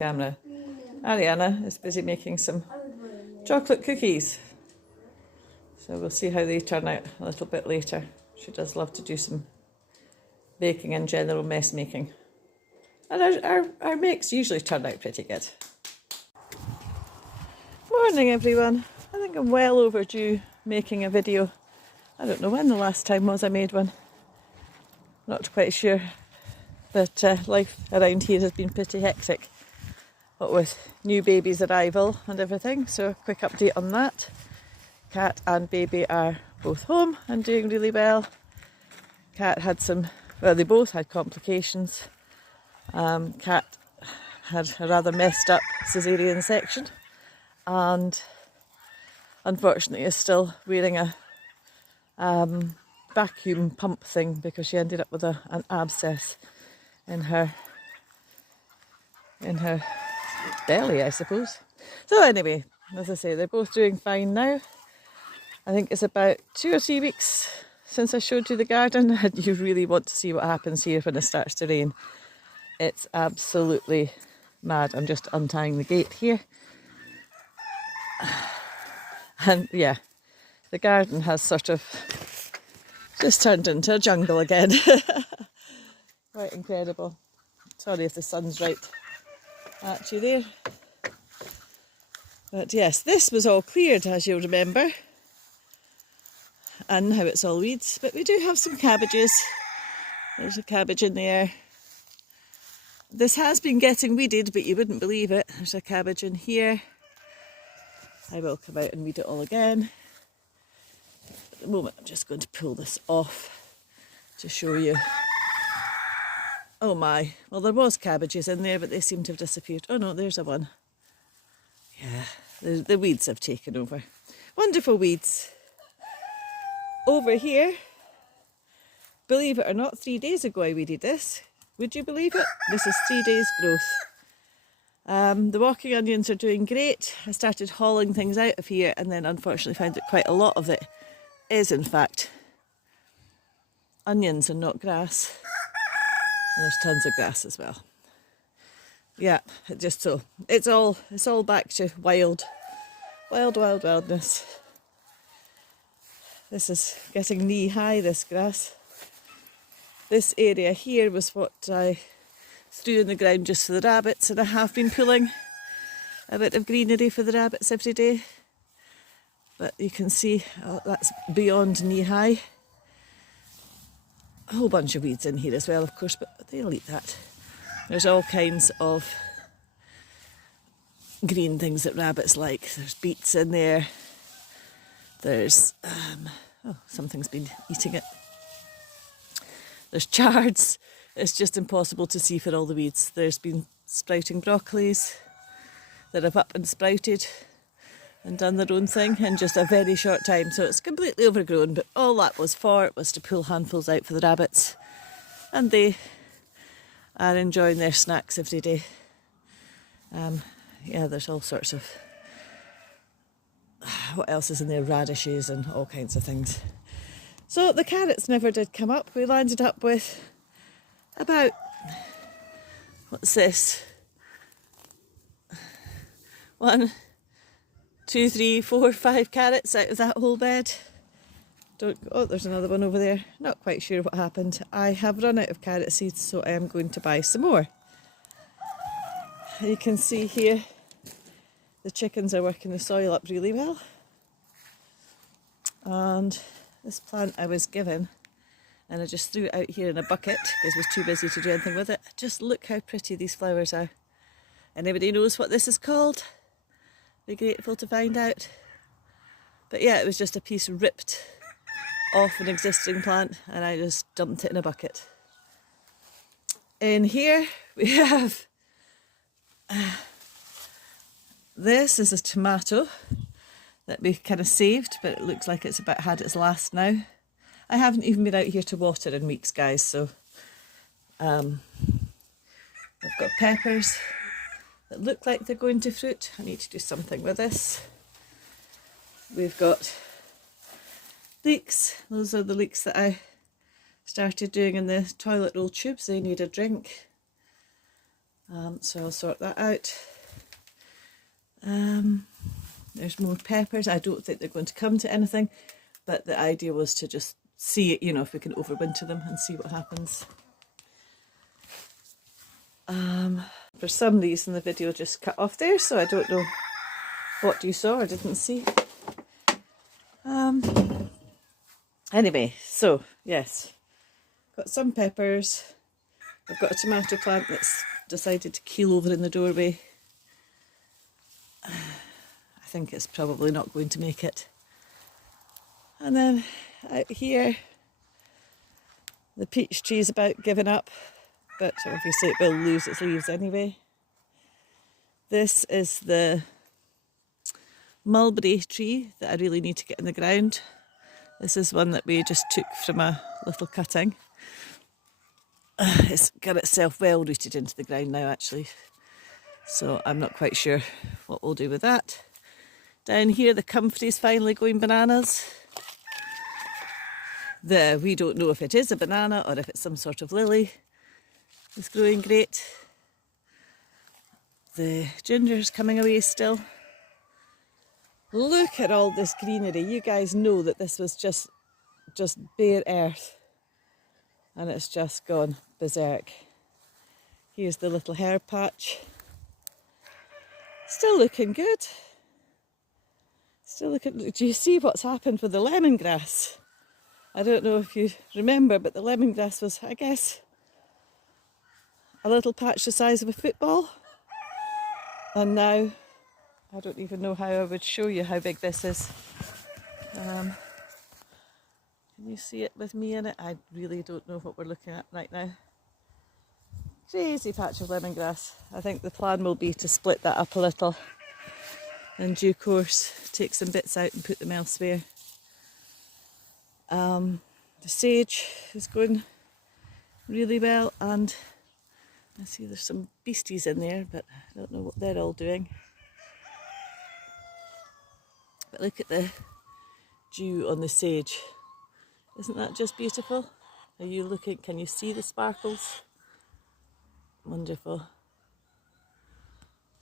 Camera. Ariana is busy making some chocolate cookies. So we'll see how they turn out a little bit later. She does love to do some baking and general mess making. And our makes usually turn out pretty good. Morning everyone. I think I'm well overdue making a video. I don't know when the last time was I made one. Not quite sure. But life around here has been pretty hectic. What with new baby's arrival and everything. So a quick update on that. Cat and baby are both home and doing really well. Cat had they both had complications. Cat had a rather messed up caesarean section and unfortunately is still wearing a vacuum pump thing because she ended up with an abscess in her belly, I suppose. So anyway, as I say, they're both doing fine now. I think it's about 2 or 3 weeks since I showed you the garden, and you really want to see what happens here when it starts to rain. It's absolutely mad. I'm just untying the gate here. And yeah, the garden has sort of just turned into a jungle again. Quite incredible. Sorry if the sun's right at you there. But yes, this was all cleared, as you'll remember. And now it's all weeds. But we do have some cabbages. There's a cabbage in there. This has been getting weeded, but you wouldn't believe it. There's a cabbage in here. I will come out and weed it all again. At the moment, I'm just going to pull this off to show you. Oh my, well there was cabbages in there, but they seem to have disappeared. Oh no, there's a one. Yeah, the weeds have taken over. Wonderful weeds. Over here, believe it or not, 3 days ago I weeded this. Would you believe it? This is 3 days growth. The walking onions are doing great. I started hauling things out of here and then unfortunately found that quite a lot of it is in fact onions and not grass. And there's tons of grass as well. Yeah, just so. It's all back to wildness. This is getting knee high, this grass. This area here was what I threw in the ground just for the rabbits, and I have been pulling a bit of greenery for the rabbits every day. But you can see that's beyond knee high. A whole bunch of weeds in here as well, of course, but they'll eat that. There's all kinds of green things that rabbits like. There's beets in there. There's, something's been eating it. There's chards. It's just impossible to see for all the weeds. There's been sprouting broccolis that have up and sprouted and done their own thing in just a very short time. So it's completely overgrown, but all that was to pull handfuls out for the rabbits. And they are enjoying their snacks every day. Yeah, there's all sorts of... What else is in there? Radishes and all kinds of things. So the carrots never did come up. We landed up with about... What's this? 1, 2, 3, 4, 5 carrots out of that whole bed. Oh, there's another one over there. Not quite sure what happened. I have run out of carrot seeds, so I am going to buy some more. You can see here the chickens are working the soil up really well. And this plant I was given, and I just threw it out here in a bucket because I was too busy to do anything with it. Just look how pretty these flowers are. Anybody knows what this is called? Be grateful to find out. But yeah, it was just a piece ripped off an existing plant and I just dumped it in a bucket. In here we have this is a tomato that we kind of saved, but it looks like it's about had its last now. I haven't even been out here to water in weeks, guys, so I've got peppers that look like they're going to fruit. I need to do something with this. We've got leeks. Those are the leeks that I started doing in the toilet roll tubes. They need a drink. So I'll sort that out. There's more peppers. I don't think they're going to come to anything, but the idea was to just see it, you know, if we can overwinter them and see what happens. For some reason the video just cut off there, so I don't know what you saw or didn't see. Anyway, so yes, got some peppers. I've got a tomato plant that's decided to keel over in the doorway. I think it's probably not going to make it. And then out here, the peach tree is about giving up, but obviously it will lose its leaves anyway. This is the mulberry tree that I really need to get in the ground. This is one that we just took from a little cutting. It's got itself well rooted into the ground now actually, so I'm not quite sure what we'll do with that. Down here the comfrey's finally going bananas. We don't know if it is a banana or if it's some sort of lily. It's growing great. The ginger's coming away still. Look at all this greenery. You guys know that this was just bare earth. And it's just gone berserk. Here's the little herb patch. Still looking good. Still looking. Do you see what's happened with the lemongrass? I don't know if you remember, but the lemongrass was, I guess, a little patch the size of a football. And now, I don't even know how I would show you how big this is. Can you see it with me in it? I really don't know what we're looking at right now. Crazy patch of lemongrass. I think the plan will be to split that up a little in due course, take some bits out and put them elsewhere. The sage is going really well, and I see there's some beasties in there, but I don't know what they're all doing. But look at the dew on the sage. Isn't that just beautiful? Are you looking? Can you see the sparkles? Wonderful.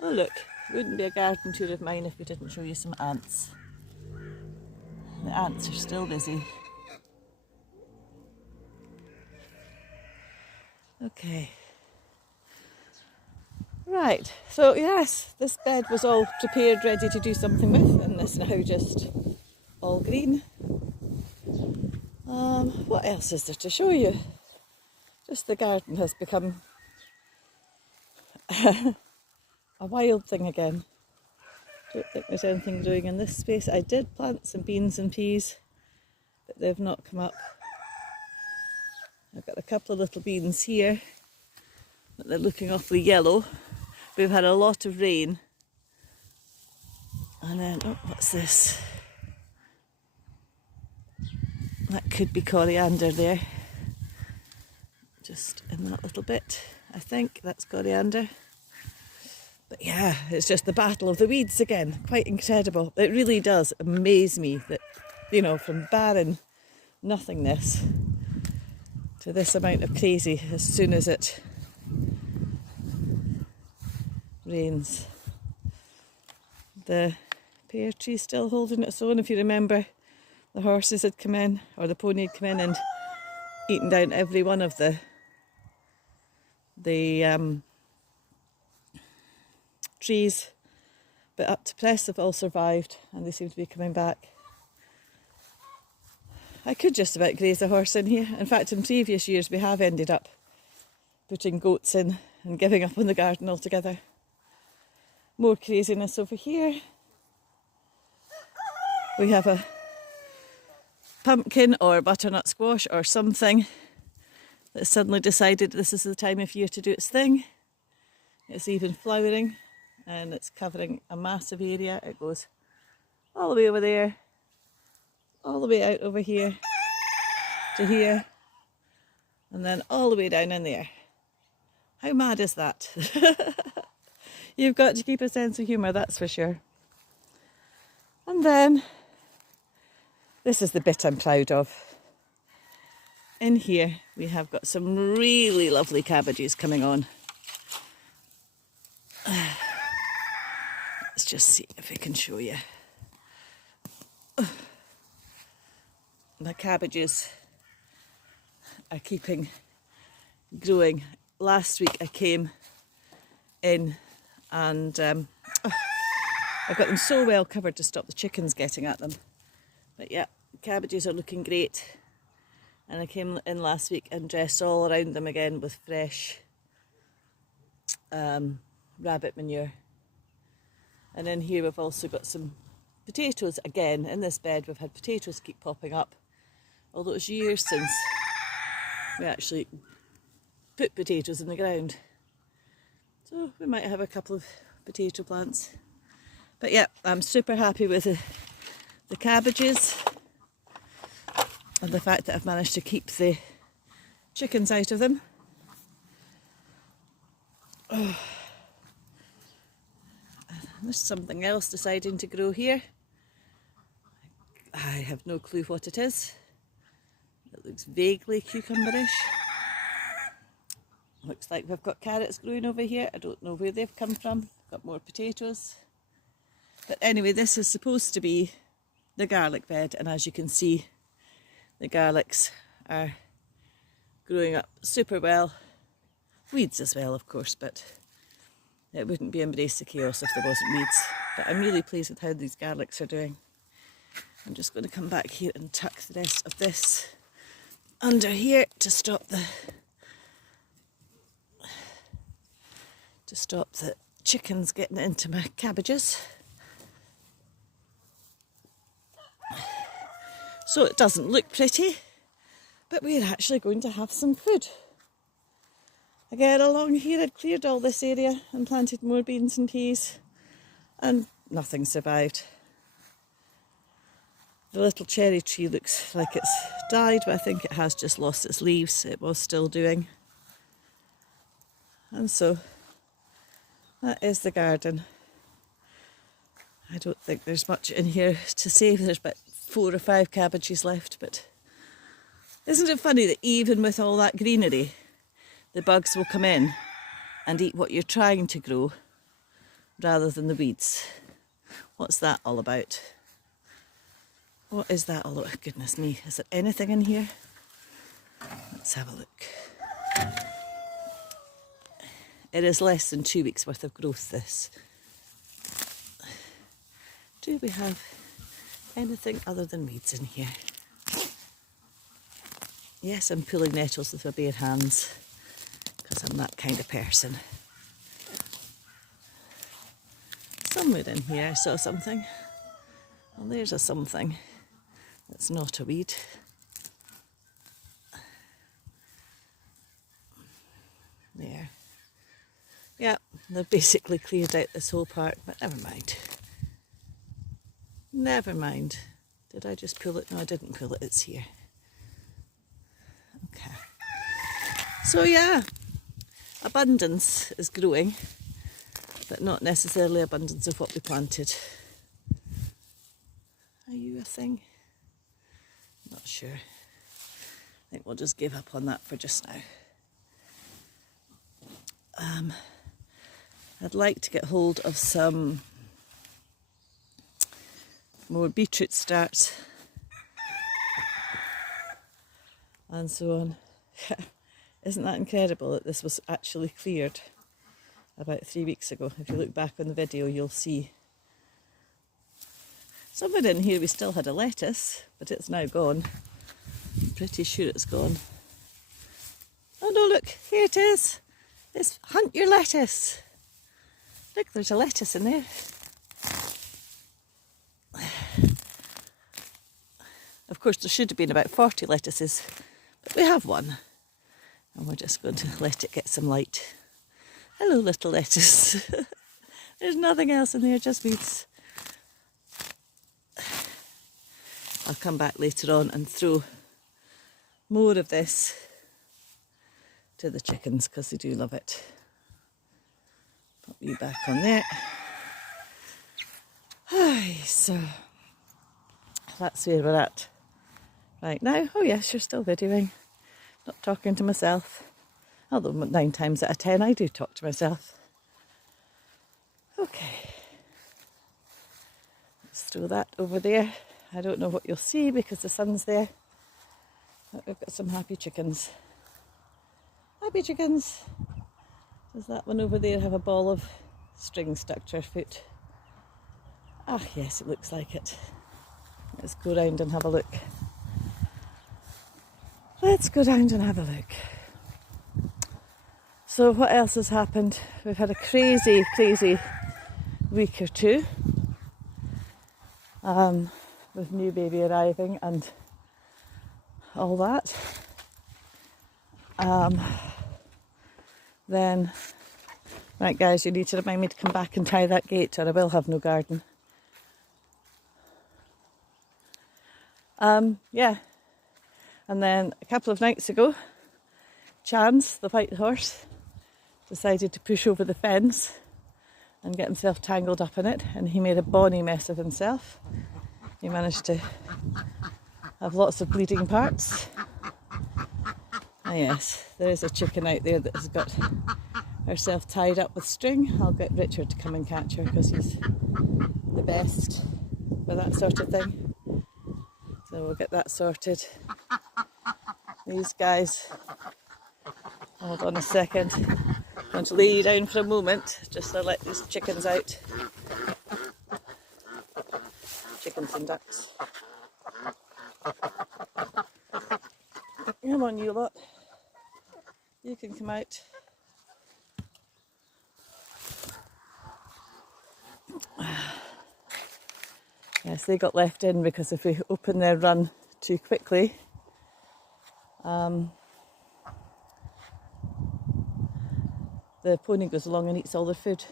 Oh look, it wouldn't be a garden tour of mine if we didn't show you some ants. The ants are still busy. Okay. Right, so yes, this bed was all prepared, ready to do something with, and it's now just all green. What else is there to show you? Just the garden has become a wild thing again. Don't think there's anything growing in this space. I did plant some beans and peas, but they've not come up. I've got a couple of little beans here, but they're looking awfully yellow. We've had a lot of rain. And then, oh, what's this? That could be coriander there. Just in that little bit, I think that's coriander. But yeah, it's just the battle of the weeds again. Quite incredible. It really does amaze me that, you know, from barren nothingness to this amount of crazy as soon as it rains. The pear tree still holding its own. If you remember, the horses had come in, or the pony had come in and eaten down every one of the trees, but up to press have all survived and they seem to be coming back. I could just about graze a horse in here. In fact, in previous years we have ended up putting goats in and giving up on the garden altogether. More craziness over here. We have a pumpkin or butternut squash or something that suddenly decided this is the time of year to do its thing. It's even flowering and it's covering a massive area. It goes all the way over there, all the way out over here to here, and then all the way down in there. How mad is that? You've got to keep a sense of humour, that's for sure. And then, this is the bit I'm proud of. In here we have got some really lovely cabbages coming on. just see if I can show you. My cabbages are keeping growing. Last week I came in and I got them so well covered to stop the chickens getting at them. But yeah, cabbages are looking great. And I came in last week and dressed all around them again with fresh rabbit manure. And in here we've also got some potatoes. Again, in this bed we've had potatoes keep popping up. Although it's years since we actually put potatoes in the ground. So we might have a couple of potato plants. But yeah, I'm super happy with the cabbages and the fact that I've managed to keep the chickens out of them. Oh. There's something else deciding to grow here. I have no clue what it is. It looks vaguely cucumberish. Looks like we've got carrots growing over here. I don't know where they've come from. Got more potatoes. But anyway, this is supposed to be the garlic bed, and as you can see, the garlics are growing up super well. Weeds as well, of course, but it wouldn't be Embrace the Chaos if there wasn't weeds. But I'm really pleased with how these garlics are doing. I'm just going to come back here and tuck the rest of this under here to stop the chickens getting into my cabbages. So it doesn't look pretty, but we're actually going to have some food. Again, along here I'd cleared all this area and planted more beans and peas, and nothing survived. The little cherry tree looks like it's died, but I think it has just lost its leaves. It was still doing. And so that is the garden. I don't think there's much in here to save. There's about 4 or 5 cabbages left, but isn't it funny that even with all that greenery, the bugs will come in and eat what you're trying to grow rather than the weeds? What's that all about? What is that all about? Goodness me, is there anything in here? Let's have a look. It is less than 2 weeks worth of growth, this. Do we have anything other than weeds in here? Yes, I'm pulling nettles with my bare hands because I'm that kind of person. Somewhere in here I saw something. Well, there's a something that's not a weed. There. Yeah, they've basically cleared out this whole part, but never mind. Never mind. Did I just pull it? No, I didn't pull it. It's here. Okay. So yeah, abundance is growing, but not necessarily abundance of what we planted. Are you a thing? Not sure. I think we'll just give up on that for just now. I'd like to get hold of some more beetroot starts and so on. Isn't that incredible that this was actually cleared about 3 weeks ago? If you look back on the video, you'll see. Somewhere in here we still had a lettuce, but it's now gone. I'm pretty sure it's gone. Oh no, look, here it is. It's Hunt Your Lettuce. Look, there's a lettuce in there. Of course, there should have been about 40 lettuces, but we have one. And we're just going to let it get some light. Hello, little lettuce. There's nothing else in there, just weeds. I'll come back later on and throw more of this to the chickens because they do love it. Put you back on there. Aye, so that's where we're at right now. Oh yes, you're still videoing. Not talking to myself. Although 9 times out of 10 I do talk to myself. Okay. throw that over there. I don't know what you'll see because the sun's there. But we've got some happy chickens. Happy chickens! Does that one over there have a ball of string stuck to her foot? Ah, yes, it looks like it. Let's go round and have a look. Let's go round and have a look. So what else has happened? We've had a crazy week or two with new baby arriving and all that. Then, right guys, you need to remind me to come back and tie that gate or I will have no garden. Yeah, and then a couple of nights ago, Chance, the white horse, decided to push over the fence and get himself tangled up in it, and he made a bonny mess of himself. He managed to have lots of bleeding parts. Ah yes, there is a chicken out there that has got herself tied up with string. I'll get Richard to come and catch her because he's the best for that sort of thing. So we'll get that sorted. These guys, hold on a second. I'm going to lay you down for a moment just to let these chickens out. Chickens and ducks. Come on, you lot. You can come out. Yes, they got left in because if we open their run too quickly, the pony goes along and eats all their food.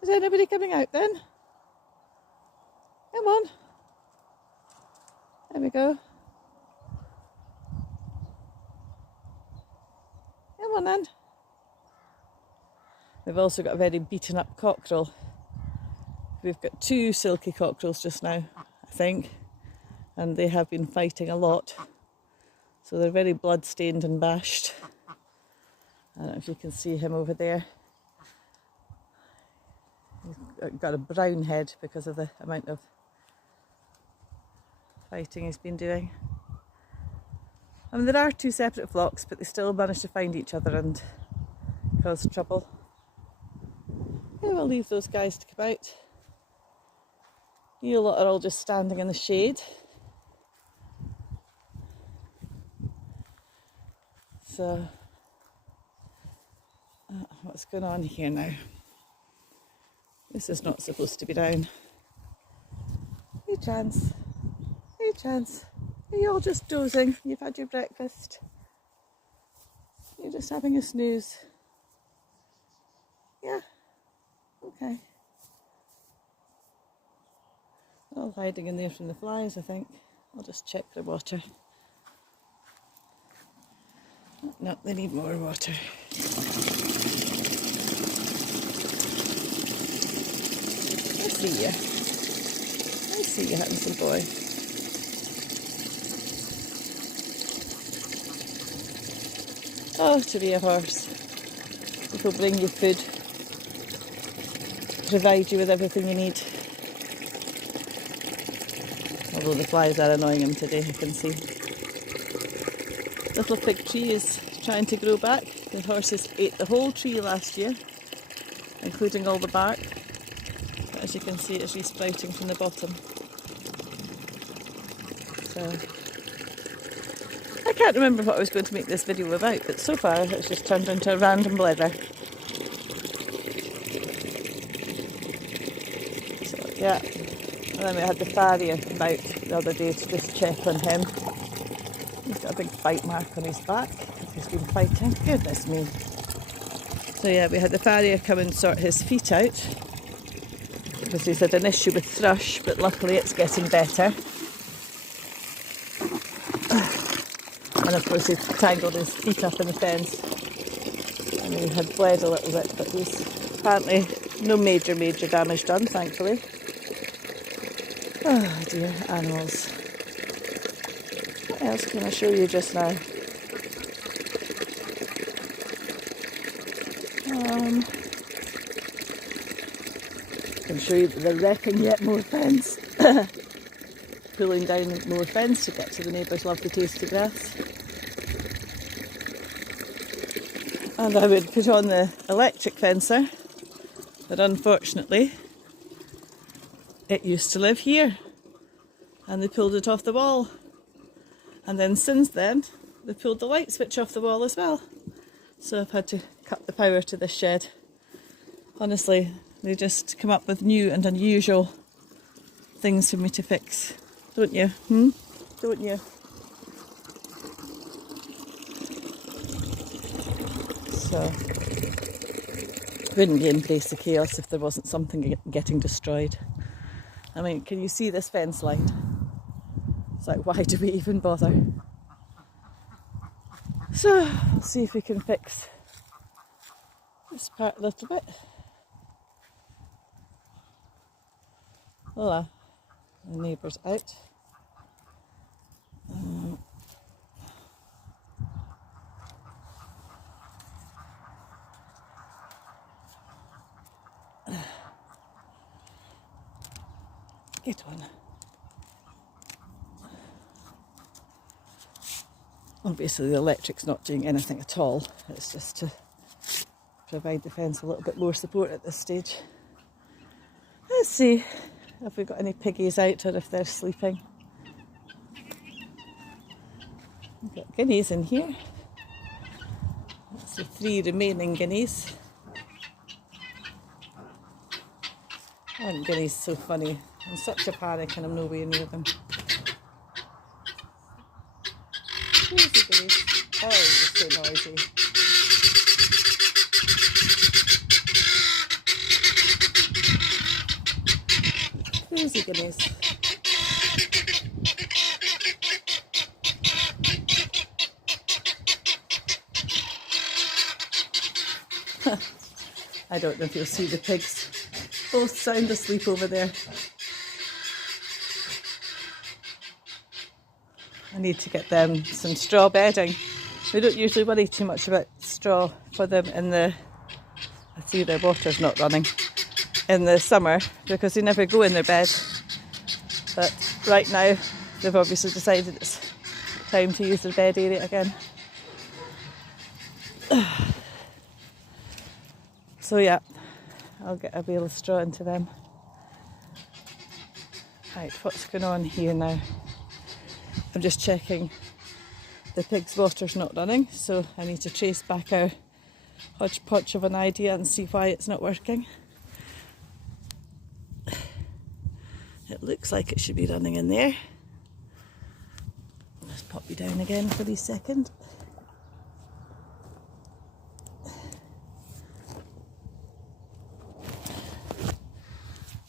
Is anybody coming out then? Come on. There we go. Come on then. We've also got a very beaten up cockerel. We've got 2 silky cockerels just now, I think, and they have been fighting a lot. So they're very blood stained and bashed. I don't know if you can see him over there. He's got a brown head because of the amount of fighting he's been doing. I mean, there are 2 separate flocks, but they still manage to find each other and cause trouble. Yeah, we'll leave those guys to come out. You lot are all just standing in the shade. So, what's going on here now? This is not supposed to be down. Hey Chance. Hey Chance. Are you all just dozing? You've had your breakfast. You're just having a snooze. Yeah? Okay. All hiding in there from the flies, I think. I'll just check the water. No, they need more water. I see you. I see you, handsome boy. Oh, to be a horse. It'll bring you food. Provide you with everything you need. Although the flies are annoying him today, I can see. Little fig tree is trying to grow back. The horses ate the whole tree last year, including all the bark. But as you can see, it's resprouting from the bottom. So, I can't remember what I was going to make this video about, but so far it's just turned into a random blether. So, yeah. And then we had the farrier about the other day to just check on him. He's got a big bite mark on his back because he's been fighting. Goodness me. So yeah, we had the farrier come and sort his feet out because he's had an issue with thrush, but luckily it's getting better. And of course he tangled his feet up in the fence and he had bled a little bit, but he's apparently no major damage done, thankfully. Oh dear, animals. What else can I show you just now? can show you that they're wrecking yet more fence. Pulling down more fence to get to the neighbour's lovely tasty grass. And I would put on the electric fencer, but unfortunately it used to live here and they pulled it off the wall. And then since then they pulled the light switch off the wall as well. So I've had to cut the power to this shed. Honestly, they just come up with new and unusual things for me to fix. Don't you? Don't you? So, wouldn't be Embrace the Chaos if there wasn't something getting destroyed. I mean, can you see this fence line? It's like, why do we even bother? So, we'll see if we can fix this part a little bit. Voila, the neighbour's out. Get on. Obviously the electric's not doing anything at all. It's just to provide the fence a little bit more support at this stage. Let's see if we've got any piggies out or if they're sleeping. We've got guineas in here. That's the 3 remaining guineas. Aren't guineas so funny? I'm such a panic and I'm nowhere near them. Where's the guineas? Oh, they're so noisy. Where's the guineas? I don't know if you'll see the pigs. Both sound asleep over there. I need to get them some straw bedding. We don't usually worry too much about straw for them in the... I see their water's not running. In the summer, because they never go in their bed. But right now, they've obviously decided it's time to use their bed area again. So yeah, I'll get a bale of straw into them. Right, what's going on here now? I'm just checking the pig's water's not running, so I need to trace back our hodgepodge of an idea and see why it's not working. It looks like it should be running in there. Let's pop you down again for a second.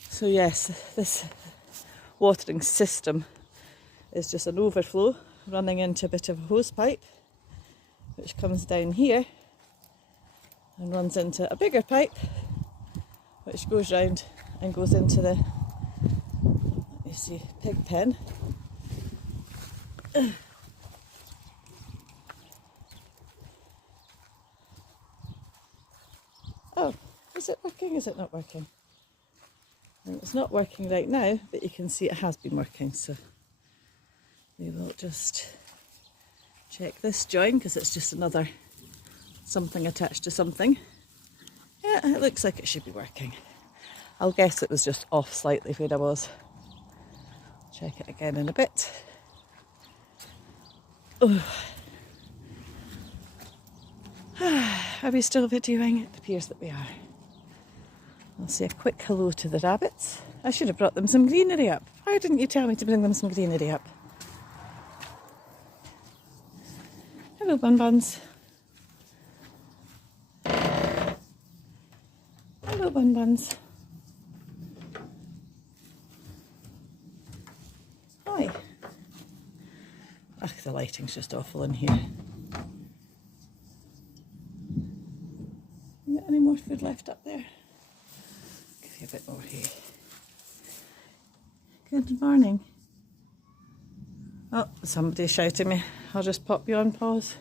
So yes, this watering system is just an overflow running into a bit of a hose pipe, which comes down here and runs into a bigger pipe, which goes round and goes into the, let me see, pig pen. Oh, is it working? Is it not working? And it's not working right now, but you can see it has been working, so we will just check this join because it's just another something attached to something. Yeah, it looks like it should be working. I'll guess it was just off slightly where I was. Check it again in a bit. Oh. Are we still videoing? It appears that we are. I'll say a quick hello to the rabbits. I should have brought them some greenery up. Why didn't you tell me to bring them some greenery up? Hello, Bun Buns. Hello, Bun Buns. Hi. Ugh, the lighting's just awful in here. Got any more food left up there? Give you a bit more here. Good morning. Oh, somebody's shouting me. I'll just pop you on pause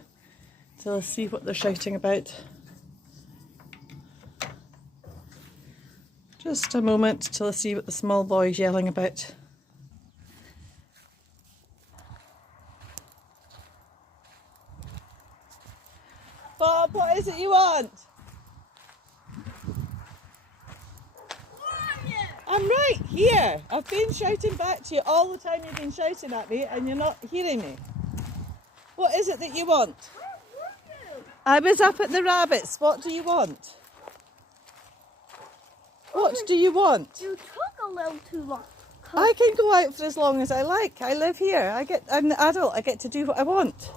till I see what they're shouting about. Just a moment till I see what the small boy's yelling about. Bob, what is it you want? I'm right here. I've been shouting back to you all the time you've been shouting at me and you're not hearing me. What is it that you want? I was up at the rabbits. What do you want? What do you want? You took a little too long. I can go out for as long as I like. I live here. I'm the adult. I get to do what I want.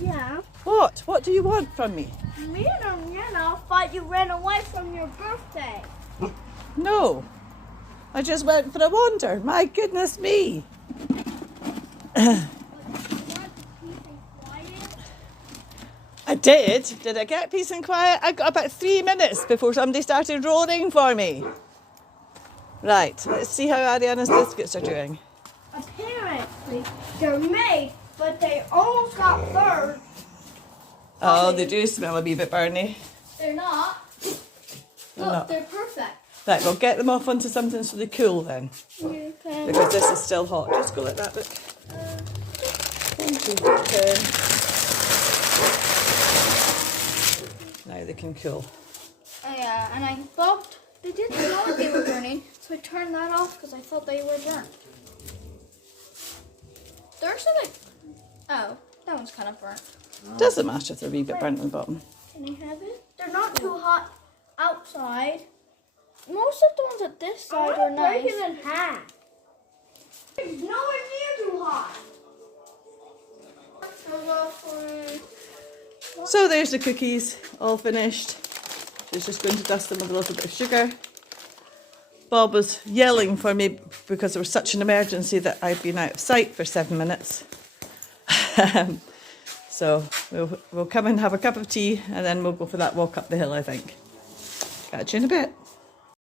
Yeah. What? What do you want from me? Me and Nana thought you ran away from your birthday. No. I just went for a wander. My goodness me. I did. Did I get peace and quiet? I got about 3 minutes before somebody started roaring for me. Right, let's see how Ariana's biscuits are doing. Apparently, they're made, but they almost got burned. Oh, they do smell a wee bit burny. They're not. Look, they're perfect. Right, we'll get them off onto something so they cool then. Okay. Because this is still hot. Just go like that, look. Now they can cool. Yeah, and I thought they didn't know what they were burning, so I turned that off because I thought they were burnt. There's something. Oh, that one's kind of burnt. Doesn't matter if they're a wee bit burnt on the bottom. Can I have it? They're not too hot outside. Most of the ones at this side are nice. Break it in half. It's nowhere near too hot. So there's the cookies, all finished. She's just going to dust them with a little bit of sugar. Bob was yelling for me because there was such an emergency that I'd been out of sight for 7 minutes. So we'll come and have a cup of tea and then we'll go for that walk up the hill, I think. Catch you in a bit.